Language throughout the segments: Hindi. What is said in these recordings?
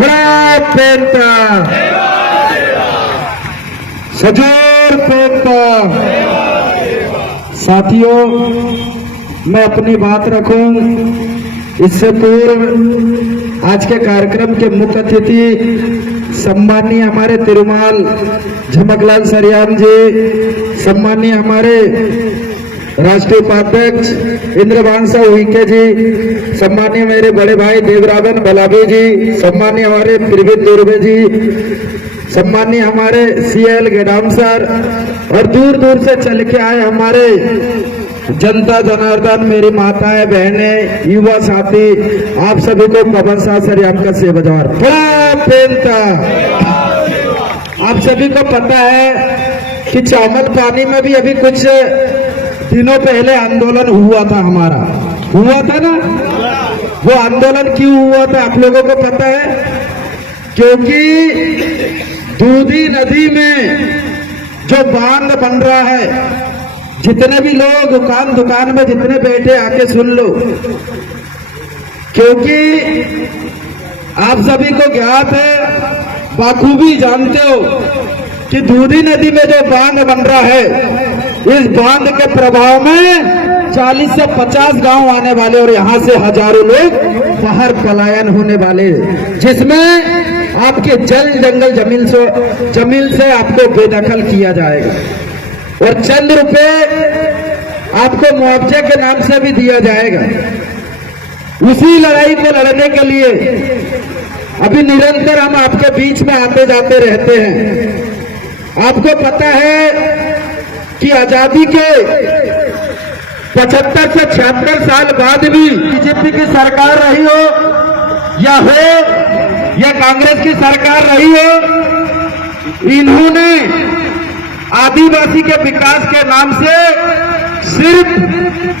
पेंता सजोर पेंता। साथियों, मैं अपनी बात रखूं इससे पूर्व आज के कार्यक्रम के मुख्य अतिथि सम्मानीय हमारे तिरुमाल झमकलाल सरियाम जी, सम्मानीय हमारे राष्ट्रीय उपाध्यक्ष इंद्रबांसा उइके जी, सम्मानीय मेरे बड़े भाई देवरागन बलाबी जी, सम्मानीय हमारे त्रिवेद दुर्वे जी, सम्मानीय हमारे सीएल गेडाम सर और दूर दूर से चल के आए हमारे जनता जनार्दन, मेरी माताएं बहनें युवा साथी, आप सभी को पवन साह सरियाम का सेवा जवाहर पेंता। आप सभी को पता है कि चावल पानी में भी अभी कुछ दिनों पहले आंदोलन हुआ था, हमारा हुआ था ना। वो आंदोलन क्यों हुआ था आप लोगों को पता है? क्योंकि दूधी नदी में जो बांध बन रहा है, जितने भी लोग दुकान में जितने बैठे आके सुन लो, क्योंकि आप सभी को ज्ञात है, बाखूबी जानते हो कि दूधी नदी में जो बांध बन रहा है, इस बांध के प्रभाव में 40 से 50 गांव आने वाले और यहां से हजारों लोग बाहर पलायन होने वाले, जिसमें आपके जल जंगल जमीन से आपको बेदखल किया जाएगा और चंद रुपए आपको मुआवजे के नाम से भी दिया जाएगा। उसी लड़ाई को लड़ने के लिए अभी निरंतर हम आपके बीच में आते जाते रहते हैं। आपको पता है कि आजादी के 75 से 76 साल बाद भी बीजेपी की सरकार रही हो या कांग्रेस की सरकार रही हो, इन्होंने आदिवासी के विकास के नाम से सिर्फ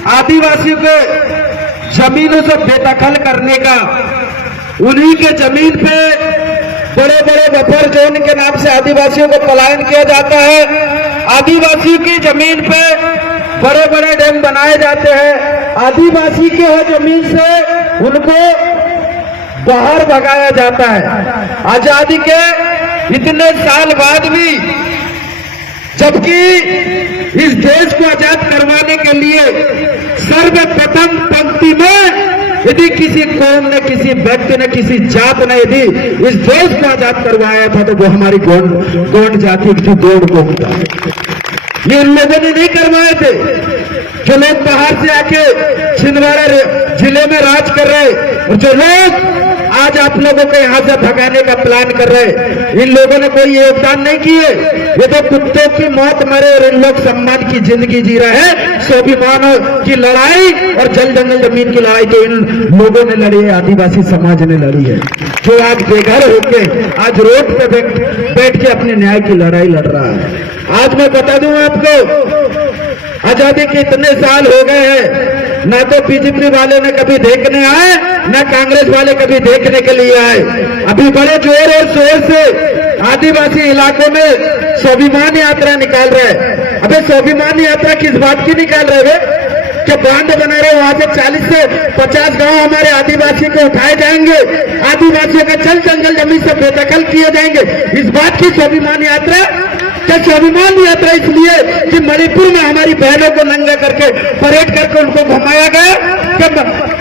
आदिवासियों के जमीनों से बेदखल करने का, उन्हीं के जमीन पे बड़े बड़े बफर जोन के नाम से आदिवासियों को पलायन किया जाता है। आदिवासियों की जमीन पे बड़े बड़े डैम बनाए जाते हैं। आदिवासी के जमीन से उनको बाहर भगाया जाता है। आजादी के इतने साल बाद भी, जबकि इस देश को आजाद करवाने के लिए सर्वप्रथम पंक्ति में यदि किसी कौम ने, किसी व्यक्ति ने, किसी जात ने यदि इस देश को आजाद करवाया था तो वो हमारी गौंड जाति की गौंड कौम था। ये इन लोगों ने नहीं करवाए थे। जो लोग बाहर से आके छिंदवाड़ा जिले में राज कर रहे और जो लोग आज आप लोगों को यहां से भगाने का प्लान कर रहे, इन लोगों ने कोई योगदान नहीं किए। ये तो कुत्तों की मौत मरे और इन लोग सम्मान की जिंदगी जी रहे हैं। स्वाभिमान की लड़ाई और जल जंगल जमीन की लड़ाई तो इन लोगों ने लड़ी है, आदिवासी समाज ने लड़ी है, जो आज बेघर होके आज रोड पे बैठ के अपने न्याय की लड़ाई लड़ रहा है। आज मैं बता दूं आपको, आजादी के इतने साल हो गए हैं, ना तो बीजेपी वाले ने कभी देखने आए, ना कांग्रेस वाले कभी देखने के लिए आए। अभी बड़े जोर और शोर से आदिवासी इलाकों में स्वाभिमान यात्रा निकाल रहे। अबे स्वाभिमान यात्रा किस बात की निकाल रहे हैं? कि बांध बना रहे, वहां से 40 से 50 गांव हमारे आदिवासी को उठाए जाएंगे, आदिवासियों का जल जंगल जमीन से बेदखल किए जाएंगे। इस बात की स्वाभिमान यात्रा? क्या स्वाभिमान यात्रा इसलिए कि मणिपुर में हमारी बहनों को नंगा करके परेड करके उनको घुमाया गया? क्या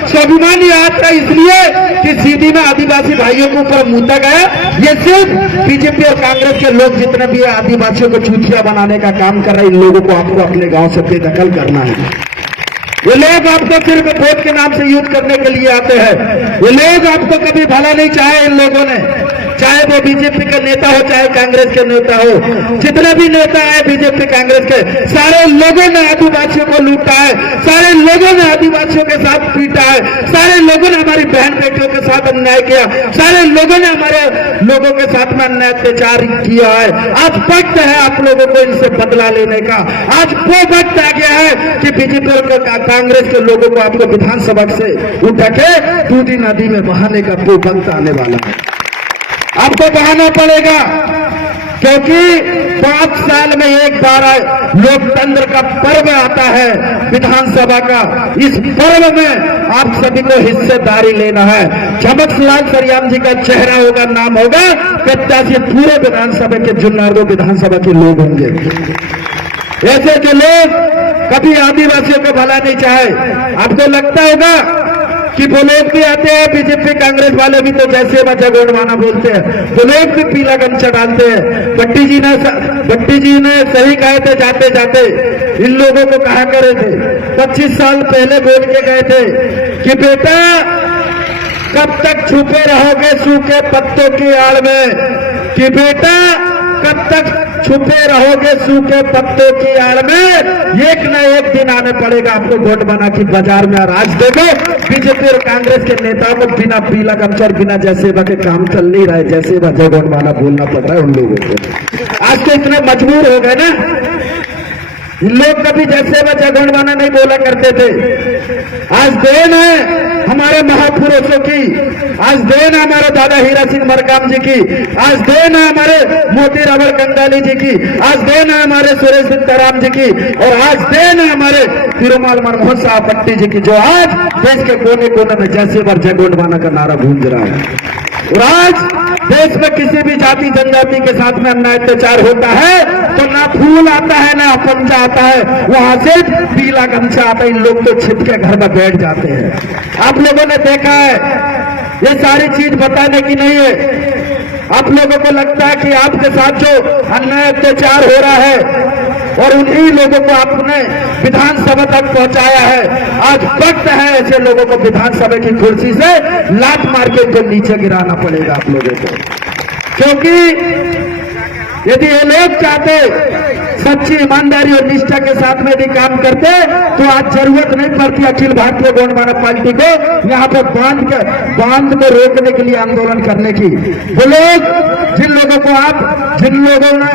स्वाभिमान यात्रा इसलिए कि सीधी में आदिवासी भाइयों के ऊपर मुद्दा गया? ये सिर्फ बीजेपी और कांग्रेस के लोग जितने भी आदिवासियों को चूतिया बनाने का काम कर रहे हैं, इन लोगों को आपको अपने गांव से बेदखल करना है। ये लोग आपको सिर्फ वोट के नाम से युद्ध करने के लिए आते हैं। ये लोग आपको कभी भला नहीं चाहे। इन लोगों ने, चाहे वो बीजेपी के नेता हो चाहे कांग्रेस के नेता हो, जितने भी नेता है बीजेपी कांग्रेस के, सारे लोगों ने आदिवासियों को लूटा है, सारे लोगों ने आदिवासियों के साथ पीटा है, सारे लोगों ने हमारी बहन बेटियों के साथ अन्याय किया, सारे लोगों ने हमारे लोगों के साथ में अन्याय अत्याचार किया है। आज वक्त है आप लोगों को इनसे बदला लेने का। आज वो वक्त आ गया है कि बीजेपी और कांग्रेस के लोगों को आपको विधानसभा से उठा के दूधी नदी में बहाने का वो वक्त आने वाला है। आपको बहाना पड़ेगा। क्योंकि 5 साल में एक बार लोकतंत्र का पर्व आता है विधानसभा का। इस पर्व में आप सभी को हिस्सेदारी लेना है। चमकलाल सरियाम जी का चेहरा होगा, नाम होगा, प्रत्याशी पूरे विधानसभा के जुन्नर विधानसभा के लोग होंगे। ऐसे जो लोग कभी आदिवासियों को भला नहीं चाहे। आपको लगता होगा कि वो लोग भी आते हैं, बीजेपी कांग्रेस वाले भी तो जैसे बच्चा गोंडवाना बोलते हैं, वो लोग भी पीला गमछा डालते हैं। भट्टी जी ने सही कहे थे जाते जाते, इन लोगों को कहा करे थे 25 साल पहले बोल के गए थे कि बेटा कब तक छुपे रहोगे सूखे पत्तों की आड़ में, कि बेटा कब तक छुपे रहोगे सूखे पत्तों की आड़ में, एक न एक दिन आने पड़ेगा आपको गोंडवाना की बाजार में। और आज देखो बीजेपी और कांग्रेस के नेताओं को बिना पीला गमछा और बिना जैसे के काम चल नहीं रहा है, जैसे जय गोंडवाना बोलना पड़ रहा है उन लोगों को। आज तो इतने मजबूर हो गए ना, लोग कभी जैसे जय गोंडवाना नहीं बोला करते थे। आज देन है हमारे महापुरुषों की, आज देन है हमारे दादा हीरा सिंह मरकाम जी की, आज देन है हमारे मोती रावल कंगाली जी की, आज देन है हमारे सुरेश सीताराम जी की, और आज देन है हमारे तिरुमाल मनमोहन साहब पट्टी जी की, जो आज देश के कोने कोने में जैसे बार जय गोंडवाना का नारा गूंज रहा है। और आज देश में किसी भी जाति जनजाति के साथ में अन्याय अत्याचार होता है तो ना फूल आता है ना पंजा आता है, वहां से पीला गमछा आता है। इन लोग तो छिप के घर में बैठ जाते हैं। आप लोगों ने देखा है, ये सारी चीज बताने की नहीं है। आप लोगों को लगता है कि आपके साथ जो अन्याय अत्याचार हो रहा है और उन्हीं लोगों को आपने विधानसभा तक पहुंचाया है। आज वक्त है ऐसे लोगों को विधानसभा की कुर्सी से लात मार के इनको नीचे गिराना पड़ेगा आप लोगों को, क्योंकि यदि ये लोग चाहते सच्ची ईमानदारी और निष्ठा के साथ में भी काम करते तो आज जरूरत नहीं पड़ती अखिल भारतीय गोंडवाना पार्टी को यहाँ पे बांध को रोकने के लिए आंदोलन करने की। वो लोग जिन लोगों ने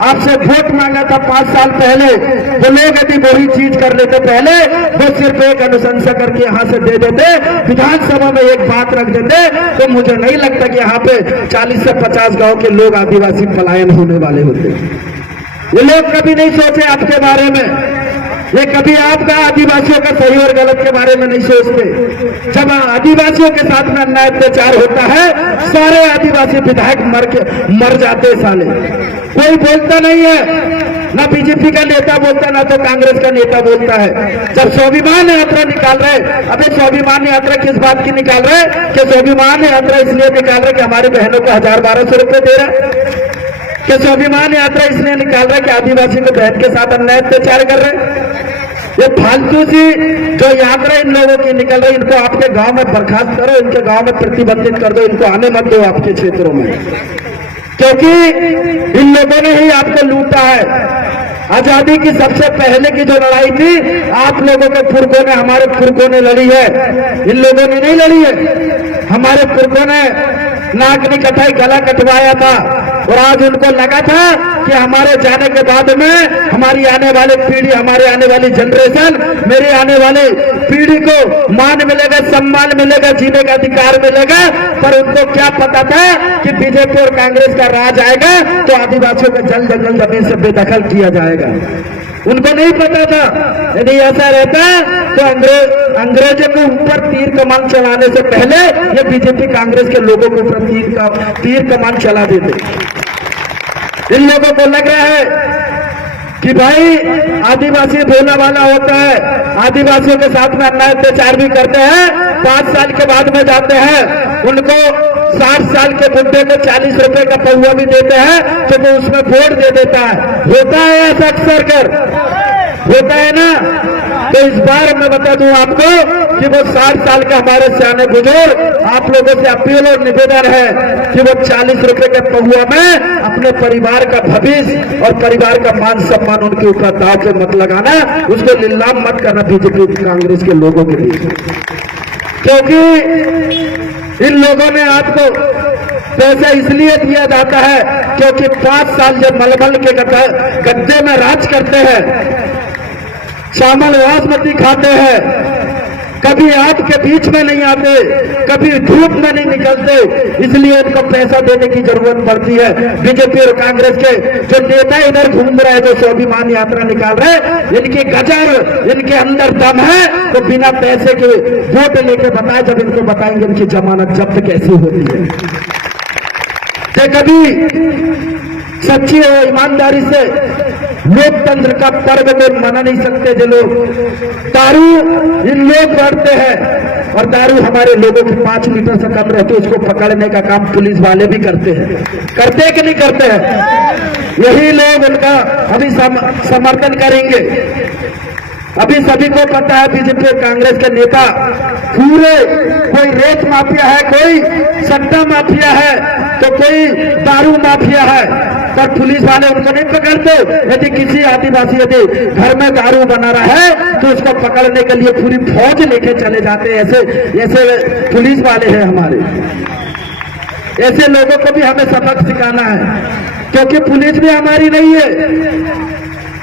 आपसे वोट मांगा था 5 साल पहले, वो लोग यदि वही चीज कर लेते पहले, वो सिर्फ एक अनुशंसा करके यहाँ से दे देते, विधानसभा में एक बात रख देते, तो मुझे नहीं लगता कि यहाँ पे 40 से 50 गांव के लोग आदिवासी पलायन होने वाले होते। ये लोग कभी नहीं सोचे आपके बारे में, ये कभी आपका आदिवासियों का सही और गलत के बारे में नहीं सोचते। जब आदिवासियों के साथ में अन्याय अत्याचार होता है, सारे आदिवासी विधायक मर जाते साले, कोई बोलता नहीं है, ना बीजेपी का नेता बोलता ना तो कांग्रेस का नेता बोलता है। जब स्वाभिमान यात्रा निकाल रहे, अबे स्वाभिमान यात्रा किस बात की निकाल रहे कि स्वाभिमान यात्रा इसलिए निकाल रहे कि हमारी बहनों को 1000-1200 रुपए दे रहे, कि स्वाभिमान यात्रा इसलिए निकाल रहे कि आदिवासी को बहन के साथ अन्याय अत्याचार कर रहे। ये फालतू सी जो यात्रा इन लोगों की निकल रही, इनको आपके गांव में बर्खास्त करो, इनके गांव में प्रतिबंधित कर दो, इनको आने मत दो आपके क्षेत्रों में, क्योंकि इन लोगों ने ही आपको लूटा है। आजादी की सबसे पहले की जो लड़ाई थी आप लोगों के पुरखों ने, हमारे पुरखों ने लड़ी है, इन लोगों ने नहीं लड़ी है। हमारे पुरखों ने नाक नहीं कटाई, गला कटवाया था, और आज उनको लगा था कि हमारे जाने के बाद में हमारी आने वाली पीढ़ी, हमारे आने वाली जनरेशन, मेरे आने वाली पीढ़ी को मान मिलेगा, सम्मान मिलेगा, जीने का अधिकार मिलेगा। पर उनको क्या पता था कि बीजेपी और कांग्रेस का राज आएगा तो आदिवासियों का जल जंगल जमीन से बेदखल किया जाएगा। उनको नहीं पता था। यदि ऐसा रहता तो अंग्रेजों के ऊपर तीर कमान चलाने से पहले ये बीजेपी कांग्रेस के लोगों के ऊपर तीर कमान चला देते। इन लोगों को लग रहा है कि भाई आदिवासी भोला वाला होता है, आदिवासियों के साथ में अन्याय अत्याचार भी करते हैं, 5 साल के बाद में जाते हैं, उनको 60 साल के बुढ़े को 40 रुपए का पौवा भी देते हैं तो वो उसमें वोट दे देता है। होता है ऐसा अक्सर कर, होता है ना। तो इस बार मैं बता दूं आपको कि वो 60 साल के हमारे सियाने बुजुर्ग, आप लोगों से अपील और निवेदन है कि वो 40 रुपए के पहुआ में अपने परिवार का भविष्य और परिवार का मान सम्मान उनके ऊपर दाव पे मत लगाना, उसको नीलाम मत करना बीजेपी कांग्रेस के लोगों के बीच, क्योंकि इन लोगों ने आपको पैसा इसलिए दिया जाता है क्योंकि 5 साल जब मलमल के गद्दे में राज करते हैं, चावल बासमती खाते हैं, कभी आपके बीच में नहीं आते, कभी धूप में नहीं निकलते, इसलिए उनको पैसा देने की जरूरत पड़ती है। बीजेपी और कांग्रेस के जो नेता इधर घूम रहे हैं, जो स्वाभिमान यात्रा निकाल रहे हैं, इनकी गजर, इनके अंदर दम है, तो बिना पैसे के वोट लेके बताए, जब इनको बताएंगे इनकी जमानत जब्त कैसी होती है। तो कभी सच्ची और ईमानदारी से लोकतंत्र का पर्व में मना नहीं सकते जो लोग दारू इन लोग बढ़ते हैं, और दारू हमारे लोगों की 5 लीटर से कम रहती है, उसको पकड़ने का काम पुलिस वाले भी करते हैं। करते कि नहीं करते हैं? यही लोग उनका अभी समर्थन करेंगे। अभी सभी को पता है बीजेपी और कांग्रेस के नेता पूरे, कोई रेत माफिया है, कोई सट्टा माफिया है, तो कोई दारू माफिया है, पर पुलिस वाले उनको नहीं पकड़ते। यदि किसी आदिवासी यदि घर में दारू बना रहा है तो उसको पकड़ने के लिए पूरी फौज लेके चले जाते हैं। ऐसे पुलिस वाले हैं हमारे। ऐसे लोगों को भी हमें सबक सिखाना है, क्योंकि पुलिस भी हमारी नहीं है।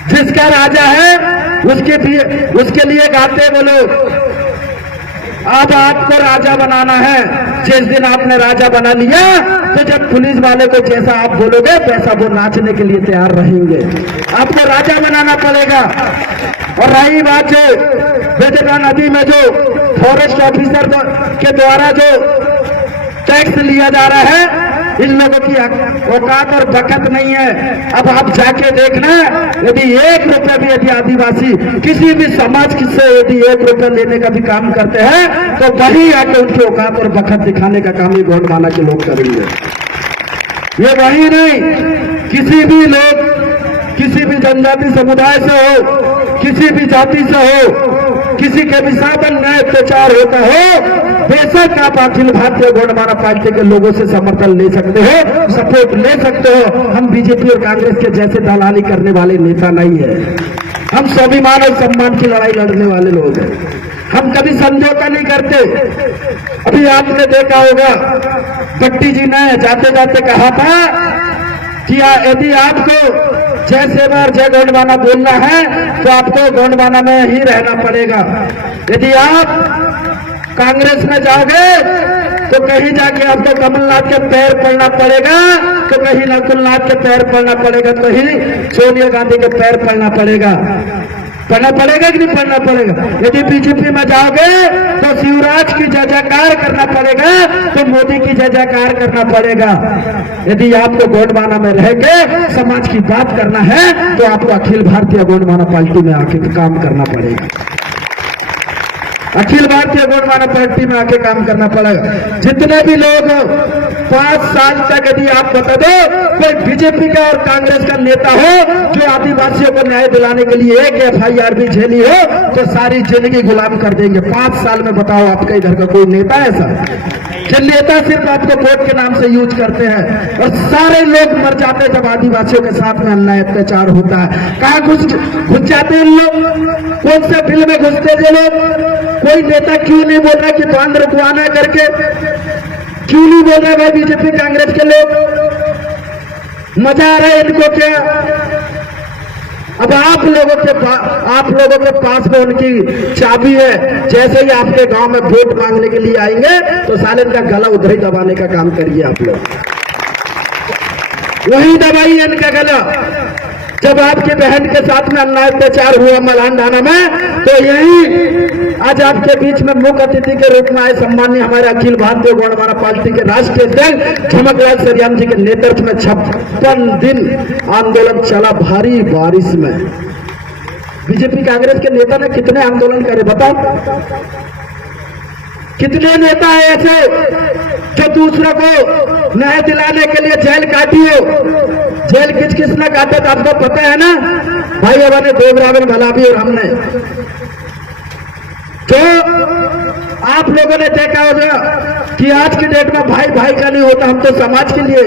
जिसका राजा है उसके लिए गाते वो लोग। अब आपको राजा बनाना है, जिस दिन आपने राजा बना लिया तो जब पुलिस वाले को जैसा आप बोलोगे वैसा वो नाचने के लिए तैयार रहेंगे। आपको राजा बनाना पड़ेगा। और रही बात जो बेदगा नदी में जो फॉरेस्ट ऑफिसर के द्वारा जो टैक्स लिया जा रहा है, इन लोगों की औकात और बखत नहीं है। अब आप जाके देखना, यदि 1 रुपया भी यदि आदिवासी किसी भी समाज से यदि 1 रुपया लेने का भी काम करते हैं तो वही आके उनकी औकात और बखत दिखाने का काम ही गोंडवाना के लोग करेंगे। ये वही नहीं, किसी भी लोग, किसी भी जनजाति समुदाय से हो, किसी भी जाति से हो, किसी के भी साथ अन्याय अत्याचार होता हो, बेशक आप अखिल भारतीय गोंडवाना पार्टी के लोगों से समर्थन ले सकते हो, सपोर्ट ले सकते हो। हम बीजेपी और कांग्रेस के जैसे दलाली करने वाले नेता नहीं है। हम स्वाभिमान और सम्मान की लड़ाई लड़ने वाले लोग हैं। हम कभी समझौता नहीं करते। अभी आपने देखा होगा भट्टी जी ने जाते जाते कहा था कि यदि आपको जय सेवा और जय गोंडवाना बोलना है तो आपको गोंडवाना में ही रहना पड़ेगा। यदि आप कांग्रेस में जाओगे तो कहीं जाके आपको कमलनाथ के पैर पड़ना पड़ेगा, तो कहीं नकुलनाथ के पैर पड़ना पड़ेगा, कहीं सोनिया गांधी के पैर पड़ना पड़ेगा। पढ़ना पड़ेगा कि नहीं पढ़ना पड़ेगा? यदि बीजेपी में जाओगे तो शिवराज की जय जयकार करना पड़ेगा, तो मोदी की जय जयकार करना पड़ेगा। यदि आपको गोंडवाना में रह के समाज की बात करना है तो आपको अखिल भारतीय गोंडवाना पार्टी में आके काम करना पड़ेगा। अखिल भारतीय गोंडवाना पार्टी में आके काम करना पड़ेगा। जितने भी लोग 5 साल तक यदि आप बता दो कोई बीजेपी का और कांग्रेस का नेता हो जो आदिवासियों को न्याय दिलाने के लिए एक FIR भी झेली हो तो सारी जिंदगी गुलाम कर देंगे। 5 साल में बताओ आपका इधर का कोई नेता ऐसा? जो नेता सिर्फ आपको वोट के नाम से यूज करते हैं और सारे लोग मर जाते हैं जब आदिवासियों के साथ में अन्याय अत्याचार होता है। कहाँ घुस जाते हैं लोग? कौन से बिल में घुसते थे लोग? कोई नेता क्यों नहीं बोल रहा कि बांध रुकवाना करके? क्यों नहीं बोल रहे भाई बीजेपी कांग्रेस के लोग? मजा आ रहा है इनको क्या? अब आप लोगों के पास में उनकी चाबी है। जैसे ही आपके गांव में वोट मांगने के लिए आएंगे तो साले इनका गला उधर ही दबाने का काम करिए आप लोग। वही दबाइए इनका गला। जब आपके बहन के साथ में अन्याय अत्याचार हुआ मलानडाना में, तो यही आज आपके बीच में मुख्य अतिथि के रूप में आए सम्मानीय हमारे अखिल भारतीय गोंडवाना पार्टी के राष्ट्रीय अध्यक्ष झमकलाल सरियाम जी के नेतृत्व में 56 दिन आंदोलन चला भारी बारिश में। बीजेपी कांग्रेस के नेता ने कितने आंदोलन करे बताओ? कितने नेता है ऐसे जो दूसरों को न्याय दिलाने के लिए जेल काटी हो? जेल किस ने काटा था आपको पता है ना? भाई हमारे देवरावण भलाभी और हमने। तो आप लोगों ने देखा होगा कि आज की डेट में भाई भाई का नहीं होता, हम तो समाज के लिए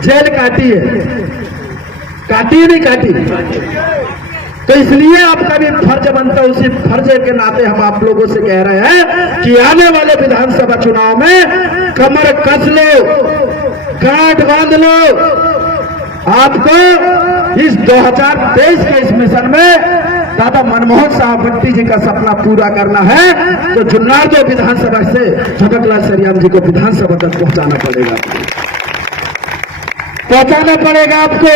जेल काटी है। काटी नहीं काटी? तो इसलिए आपका भी फर्ज बनता है। उसी फर्ज के नाते हम आप लोगों से कह रहे हैं कि आने वाले विधानसभा चुनाव में कमर कस लो, गांठ बांध लो। आपको इस 2023 के इस मिशन में दादा मन मनमोहन साहब भट्टी जी का सपना पूरा करना है तो जुन्नारदेव विधानसभा से झपकलाल सरियाम जी को विधानसभा तक पहुंचाना पड़ेगा आपको।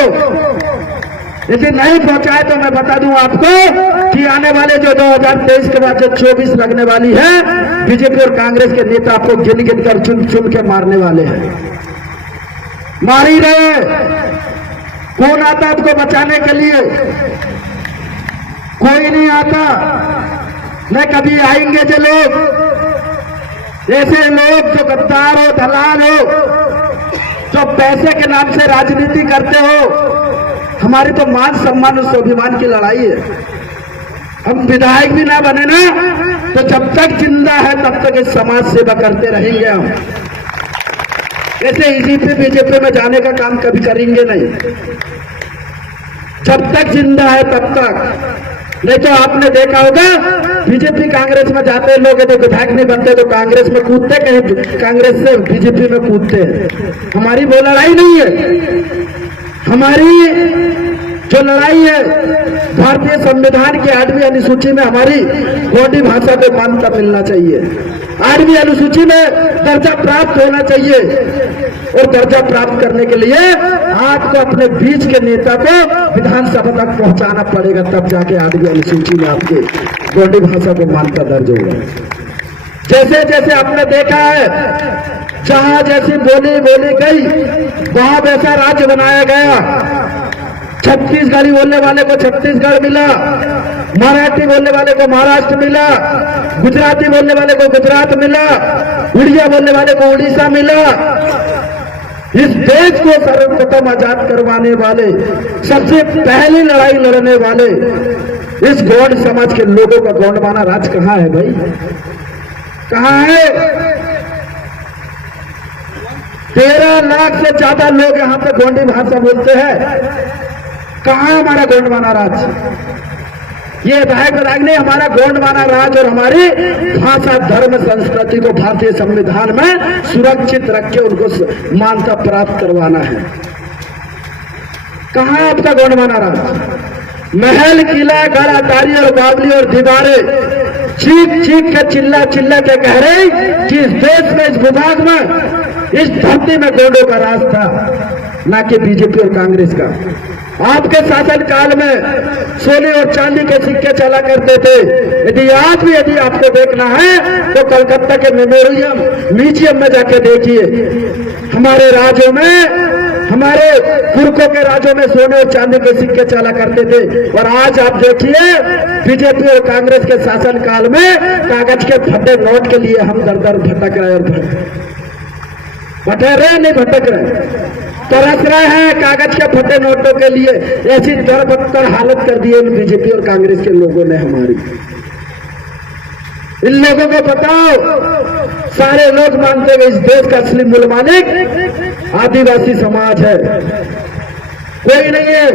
यदि नहीं पहुंचाए तो मैं बता दूं आपको कि आने वाले जो 2023 के बाद जो 24 लगने वाली है, बीजेपी और कांग्रेस के नेता आपको गिन गिन कर चुन चुन के मारने वाले हैं। मार ही रहे। कौन आता आपको बचाने के लिए? कोई नहीं आता। न कभी आएंगे जो लोग, ऐसे लोग जो गद्दार हो, दलाल हो, जो पैसे के नाम से राजनीति करते हो। हमारी तो मान सम्मान और स्वाभिमान की लड़ाई है। हम विधायक भी ना बने ना तो जब तक जिंदा है तब तक इस समाज सेवा करते रहेंगे हम। ऐसे ईजीपी बीजेपी में जाने का काम कभी करेंगे नहीं, जब तक जिंदा है तब तक। नहीं तो आपने देखा होगा बीजेपी कांग्रेस में जाते लोग तो विधायक नहीं बनते तो कांग्रेस में कूदते, कहीं कांग्रेस से बीजेपी में कूदते हैं। हमारी वो लड़ाई नहीं है। हमारी जो लड़ाई है भारतीय संविधान की 8वीं अनुसूची में हमारी गोंडी भाषा को मान्यता मिलना चाहिए। 8वीं अनुसूची में दर्जा प्राप्त होना चाहिए और दर्जा प्राप्त करने के लिए आपको अपने बीच के नेता को विधानसभा तक पहुंचाना पड़ेगा, तब जाके 8वीं अनुसूची में आपके गोंडी भाषा को मान्यता दर्ज होगा। जैसे जैसे आपने देखा है जहां जैसी बोली बोली गई वहां वैसा राज्य बनाया गया। छत्तीसगढ़ी बोलने वाले को छत्तीसगढ़ मिला, मराठी बोलने वाले को महाराष्ट्र मिला, गुजराती बोलने वाले को गुजरात मिला, उड़िया बोलने वाले को उड़ीसा मिला। इस देश को सर्वप्रथम आजाद करवाने वाले, सबसे पहली लड़ाई लड़ने वाले इस गौड़ समाज के लोगों का गौंडवाना राज कहाँ है भाई? कहाँ है? 13 लाख से ज्यादा लोग यहाँ पे गोंडी भाषा बोलते हैं। कहाँ हमारा गोंडवाना राज? ये विधायक नहीं, हमारा गोंडवाना राज और हमारी भाषा धर्म संस्कृति को भारतीय संविधान में सुरक्षित रख के उनको मान्यता प्राप्त करवाना है। कहाँ आपका गोंडवाना राज? महल, किला, गढ़, अटारी और बावली और दीवारें चीख चीख के चिल्ला चिल्ला के कह रहे कि इस देश में, इस विभाग में, इस धरती में गोंडों का राज था, ना कि बीजेपी और कांग्रेस का। आपके शासन काल में सोने और चांदी के सिक्के चला करते थे। यदि आपको देखना है तो कलकत्ता के मेमोरियम म्यूजियम में जाके देखिए। हमारे राज्यों में, हमारे पुरखों के राज्यों में सोने और चांदी के सिक्के चला करते थे, और आज आप देखिए बीजेपी और कांग्रेस के शासन काल में कागज के फटे नोट के लिए हम दर दर भटक रहे और भटक रहे, तरस रहे हैं कागज के फटे नोटों के लिए। ऐसी दरबदतर हालत कर दी है बीजेपी और कांग्रेस के लोगों ने हमारी। इन लोगों को बताओ, सारे लोग मानते हैं इस देश का असली मूल मालिक आदिवासी समाज है, कोई नहीं है।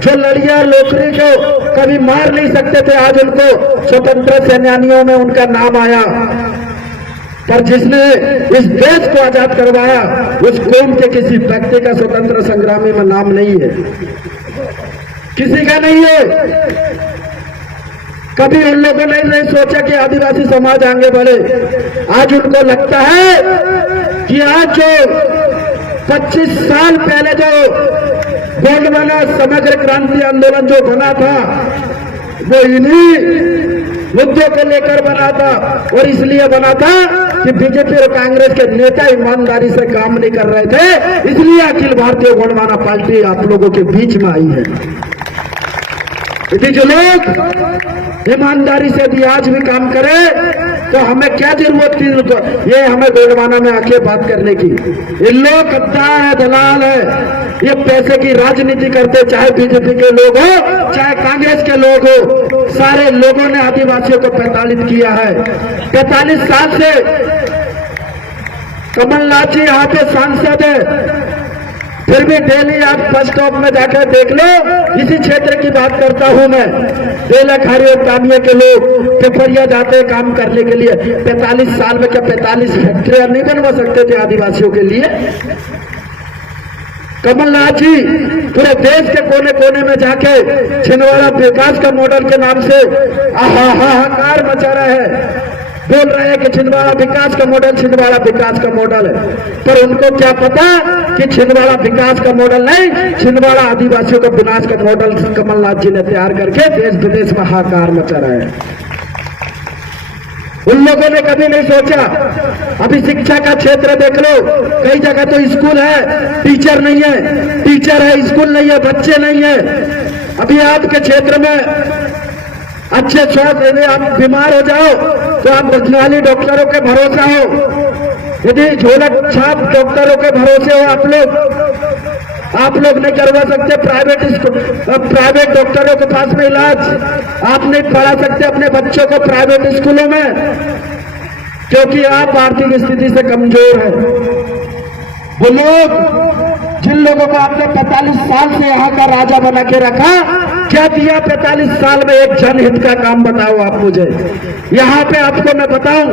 जो लड़िया लोकरी को कभी मार नहीं सकते थे, आज उनको स्वतंत्र सेनानियों में उनका नाम आया। पर जिसने इस देश को आजाद करवाया उस कौम के किसी व्यक्ति का स्वतंत्र संग्रामी में नाम नहीं है, किसी का नहीं है। कभी उन लोगों ने नहीं सोचा कि आदिवासी समाज आगे बढ़े। आज उनको लगता है कि आज जो 25 साल पहले जो गोंडवाना समग्र क्रांति आंदोलन जो बना था वो इन्हीं मुद्दों को लेकर बना था, और इसलिए बना था कि बीजेपी और कांग्रेस के नेता ईमानदारी से काम नहीं कर रहे थे, इसलिए अखिल भारतीय गोंडवाना पार्टी आप लोगों के बीच में आई है। यदि जो लोग ईमानदारी से भी आज भी काम करें तो हमें क्या जरूरत थी ये हमें गोंडवाना में आके बात करने की? ये लोग गद्दार है, दलाल है, ये पैसे की राजनीति करते, चाहे बीजेपी के लोग हो चाहे कांग्रेस के लोग हो। सारे लोगों ने आदिवासियों को प्रताड़ित किया है। 45 साल से कमलनाथ जी यहाँ पे सांसद है, फिर भी डेली आप बस स्टॉप में जाकर देख लो, इसी क्षेत्र की बात करता हूं मैं, बेला खारी और तामिया के लोग पिपरिया जाते हैं काम करने के लिए। 45 साल में क्या 45 फैक्ट्रियां नहीं बनवा सकते थे आदिवासियों के लिए? कमलनाथ जी पूरे देश के कोने कोने में जाके छिंदवाड़ा विकास का मॉडल के नाम से हाहाकार मचा रहे हैं, बोल रहे हैं कि छिंदवाड़ा विकास का मॉडल, छिंदवाड़ा विकास का मॉडल है। पर उनको क्या पता कि छिंदवाड़ा विकास का मॉडल नहीं, छिंदवाड़ा आदिवासियों का विनाश का मॉडल कमलनाथ जी ने तैयार करके देश विदेश में हाहाकार मचा रहे हैं। उन लोगों ने कभी नहीं सोचा। अभी शिक्षा का क्षेत्र देख लो, कई जगह तो स्कूल है, टीचर नहीं है, टीचर है, स्कूल नहीं है, बच्चे नहीं है। अभी आपके क्षेत्र में अच्छे स्वास्थ्य, यदि आप बीमार हो जाओ तो आप रजनाली डॉक्टरों के भरोसा हो, यदि झोलक छाप डॉक्टरों के भरोसे हो आप लोग नहीं करवा सकते प्राइवेट डॉक्टरों के पास में इलाज, आप नहीं पढ़ा सकते अपने बच्चों को प्राइवेट स्कूलों में, क्योंकि आप आर्थिक स्थिति से कमजोर हैं। वो लोग जिन लोगों को आपने 45 साल से यहाँ का राजा बना के रखा, क्या दिया 45 साल में? एक जनहित का काम बताओ आप मुझे। यहाँ पे आपको मैं बताऊं,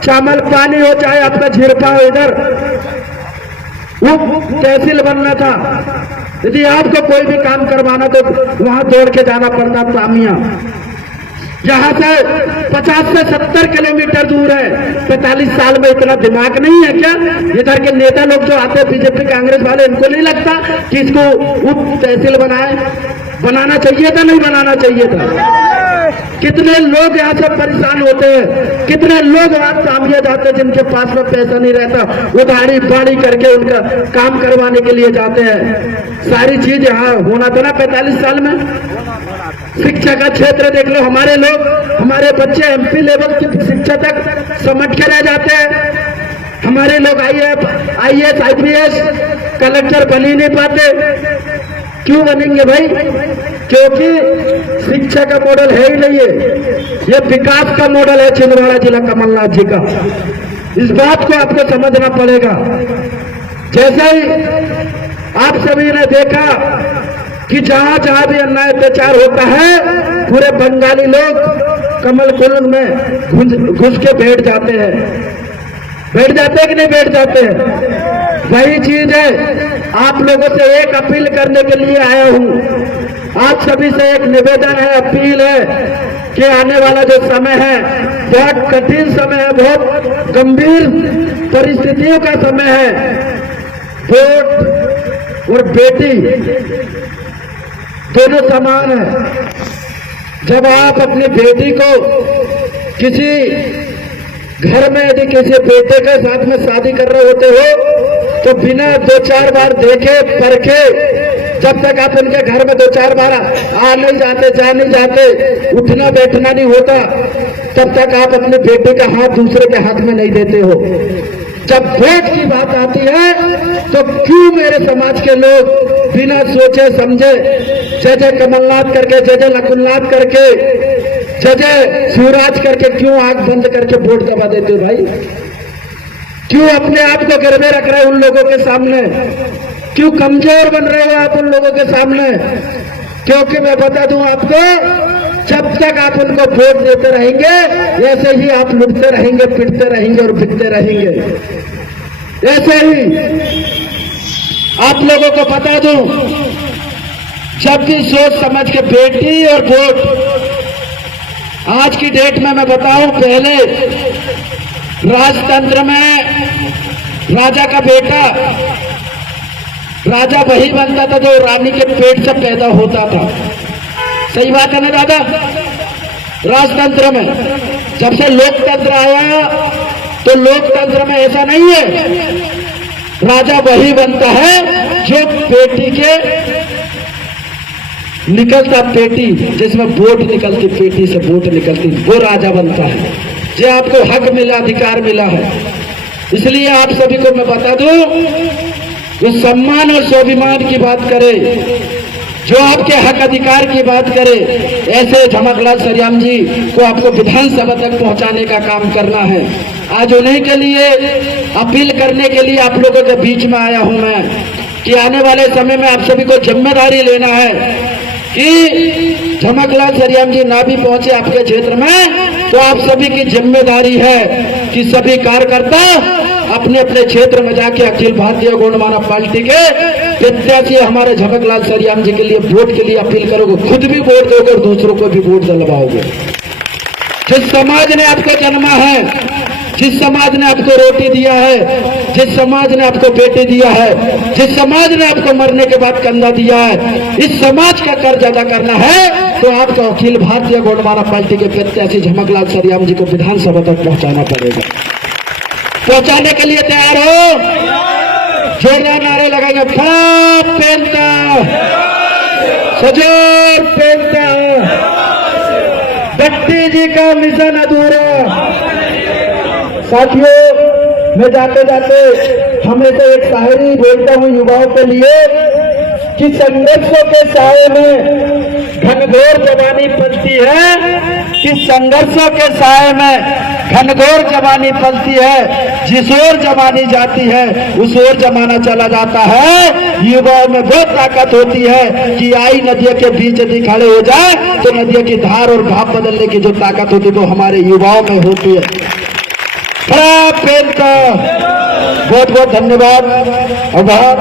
चावल पानी हो चाहे आपका झिरपा हो, इधर वो तहसील बनना था, यदि आपको कोई भी काम करवाना तो वहां दौड़ के जाना पड़ता तामिया। यहाँ से 50 से 70 किलोमीटर दूर है। 45 साल में इतना दिमाग नहीं है क्या? इधर के नेता लोग जो आते हैं बीजेपी कांग्रेस वाले, इनको नहीं लगता कि इसको उप तहसील बनाना चाहिए था, नहीं बनाना चाहिए था? कितने लोग यहाँ से परेशान होते हैं, कितने लोग वहां तामिया जाते हैं जिनके पास में पैसा नहीं रहता, उधारी बाड़ी करके उनका काम करवाने के लिए जाते हैं। सारी चीज यहाँ होना था ना 45 साल में। शिक्षा का क्षेत्र देख लो, हमारे लोग, हमारे बच्चे एमपी लेवल की शिक्षा तक समझ के रह जाते हैं। हमारे लोग आईएएस आईपीएस कलेक्टर बन ही नहीं पाते। क्यों बनेंगे भाई? क्योंकि शिक्षा का मॉडल है ही नहीं है, ये विकास का मॉडल है छिंदवाड़ा जिला कमलनाथ जी का। इस बात को आपको समझना पड़ेगा। जैसे ही आप सभी ने देखा कि जहां जहां भी अन्याय अत्याचार होता है, पूरे बंगाली लोग कमल कुंड में घुस के बैठ जाते हैं। बैठ जाते हैं कि नहीं बैठ जाते हैं? वही चीज है। आप लोगों से एक अपील करने के लिए आया हूं। आप सभी से एक निवेदन है, अपील है कि आने वाला जो समय है बहुत कठिन समय है, बहुत गंभीर परिस्थितियों का समय है। वोट और बेटी दोनों समान है। जब आप अपनी बेटी को किसी घर में यदि किसी बेटे के साथ में शादी कर रहे होते हो तो बिना 2-4 बार देखे परखे, जब तक आप उनके घर में 2-4 बार आ नहीं जाते, जा नहीं जाते, उठना बैठना नहीं होता, तब तक आप अपने बेटे का हाथ दूसरे के हाथ में नहीं देते हो। जब वोट की बात आती है तो क्यों मेरे समाज के लोग बिना सोचे समझे जय जय कमलनाथ करके, जय जय नकुलनाथ करके, जय जय शिवराज करके क्यों आंख बंद करके वोट दबा देते हो भाई? क्यों अपने आप को गिरवे रख रहे हो उन लोगों के सामने? क्यों कमजोर बन रहे हो आप उन लोगों के सामने? क्योंकि मैं बता दूं आपको, जब तक आप उनको वोट देते रहेंगे ऐसे ही आप लुटते रहेंगे, पिटते रहेंगे और बिकते रहेंगे। ऐसे ही आप लोगों को बता दूं, जब भी सोच समझ के बेटी और वोट, आज की डेट में मैं बताऊं, पहले राजतंत्र में राजा का बेटा राजा वही बनता था जो रानी के पेट से पैदा होता था। सही बात है ना दादा? राजतंत्र में जब से लोकतंत्र आया तो लोकतंत्र में ऐसा नहीं है, राजा वही बनता है जो पेटी के निकलता, पेटी जिसमें वोट निकलती, पेटी से वोट निकलती, वो राजा बनता है। ये आपको हक मिला, अधिकार मिला है। इसलिए आप सभी को मैं बता दूं, जो सम्मान और स्वाभिमान की बात करे, जो आपके हक अधिकार की बात करे, ऐसे झमकलाल सरियाम जी को आपको विधानसभा तक पहुंचाने का काम करना है। आज उन्हीं के लिए अपील करने के लिए आप लोगों के बीच में आया हूं मैं, कि आने वाले समय में आप सभी को जिम्मेदारी लेना है कि झमकलाल सरियाम जी ना भी पहुंचे आपके क्षेत्र में, तो आप सभी की जिम्मेदारी है कि सभी कार्यकर्ता अपने अपने क्षेत्र में जाके अखिल भारतीय गौंडमाना पार्टी के प्रत्याशी हमारे झमकलाल सरियाम जी के लिए वोट के लिए अपील करोगे, खुद भी वोट दोगे और दूसरों को भी वोट दिलवाओगे। जिस समाज ने आपको जन्मा है, जिस समाज ने आपको रोटी दिया है, जिस समाज ने आपको बेटी दिया है, जिस समाज ने आपको मरने के बाद कंधा दिया है, इस समाज का कर्ज अदा करना है तो आपको अखिल भारतीय गौंडमाना पार्टी के प्रत्याशी झमकलाल सरियाम जी को विधानसभा तक पहुंचाना पड़ेगा। पहुंचाने के लिए तैयार हो? जोरदार नारे लगाएंगे, खड़ा पेंता, सजोर पेंता, भट्टी जी का मिशन अधूरा। साथियों, मैं जाते जाते हमेशा एक शायरी बोलता हूँ युवाओं के लिए कि संघर्षों के साए में घनघोर जवानी पलती है, कि संघर्षों के साए में घनघोर जवानी पलती है, जिस ओर जवानी जाती है उस ओर जमाना चला जाता है। युवाओं में वो ताकत होती है कि आई नदियों के बीच यदि खड़े हो जाए तो नदियों की धार और भाप बदलने की जो ताकत होती है वो हमारे युवाओं में होती है। बहुत बहुत धन्यवाद। आभार।